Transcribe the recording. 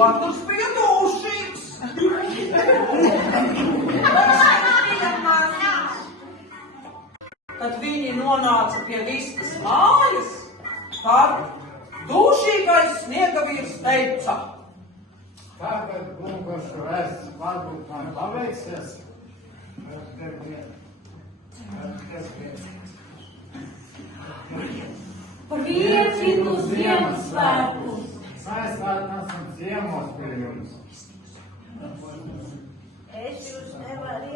otrs bija dūšīgs. Kad viņi nonāca pie vistas mājas, tad dūšīgais sniegavīrs teica: Tagad Gungošu vēsts varbūt man paveiksies. Priecīgu Ziemassvētkus! Mēs atnācam ciemos pie jums. Es jūs nevaru